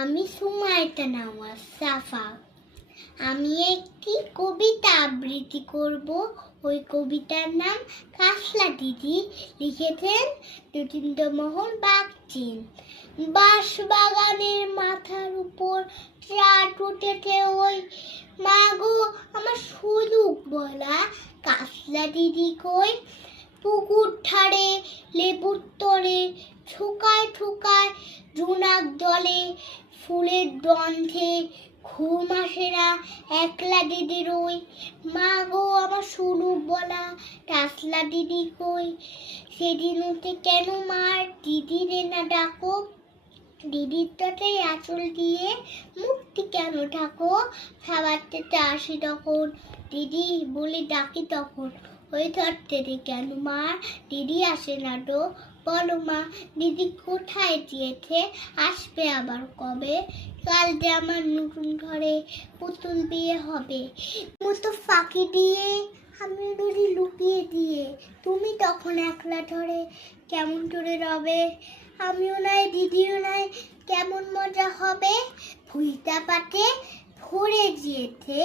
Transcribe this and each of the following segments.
আমি সুমাইতা নাওয়াজ সাফা। আমি একটি কবিতা আবৃত্তি করব। ওই কবিতার নাম কাসলা দিদি, লিখেছেন যতীন্দ্রমোহন বাগচি। বাঁশবাগানের মাথার উপর চাঁদ উঠেছে ওই, মা গো আমার সুলুক বলা কাসলা দিদি কই। পুকুর ধারে লেবুর তরে ঠোকায় ঠোকায় জোনাক দলে, ফুলের গন্ধে ঘুম আসে না একলা দিদির ওই, মা গো আমার সুলুক বলা কাসলা দিদি কই। সেদিন উঠে কেন মার দিদিরে না ডাকো, দিদির তটাই আঁচল দিয়ে মুক্তি কেন ঢাকো। খাবার খেতে আসি তখন দিদি বলে ডাকি তখন, ওই ধরতে কেন মা দিদি আসে না তো, বলো মা দিদি কোথায় গিয়েছে, আসবে আবার কবে। কাল যে আমার নতুন ঘরে পুতুল বিয়ে হবে, মতো ফাঁকি দিয়ে আমি যদি লুকিয়ে দিয়ে, তুমি তখন একলা ধরে কেমন করে রবে। আমিও নাই দিদিও নাই কেমন মজা হবে। ভুইটা পাতে ভরে গিয়েছে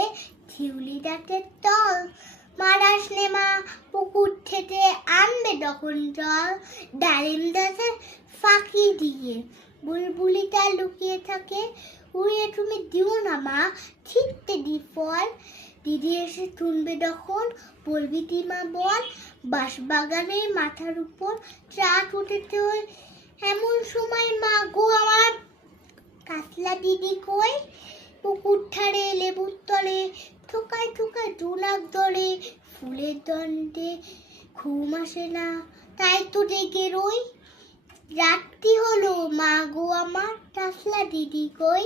শিউলি গাছের তল, মারাস নে মা পুকুর থেকে আনবে তখন জল। ডালিম গাছের ফাঁকি দিয়ে বুলবুলিটা লুকিয়ে থাকে, উড়িয়ে তুমি দিও না মা ছিটতে দি ফল। দিদি এসে তুলবে তখন বলবি দি মা বল, বাঁশবাগানের মাথার উপর চাঁদ উঠেছে ওই, এমন সময় মা গো আমার কাসলা দিদি কই। পুকুর ধারে লেবুর তলে ঠোকায় ঠোকায় জোনাক দলে, ফুলের গন্ধে ঘুম আসে না তাই তো ডেকে রই। রাত্রি হলো মা গো আমার কাসলা দিদি কই।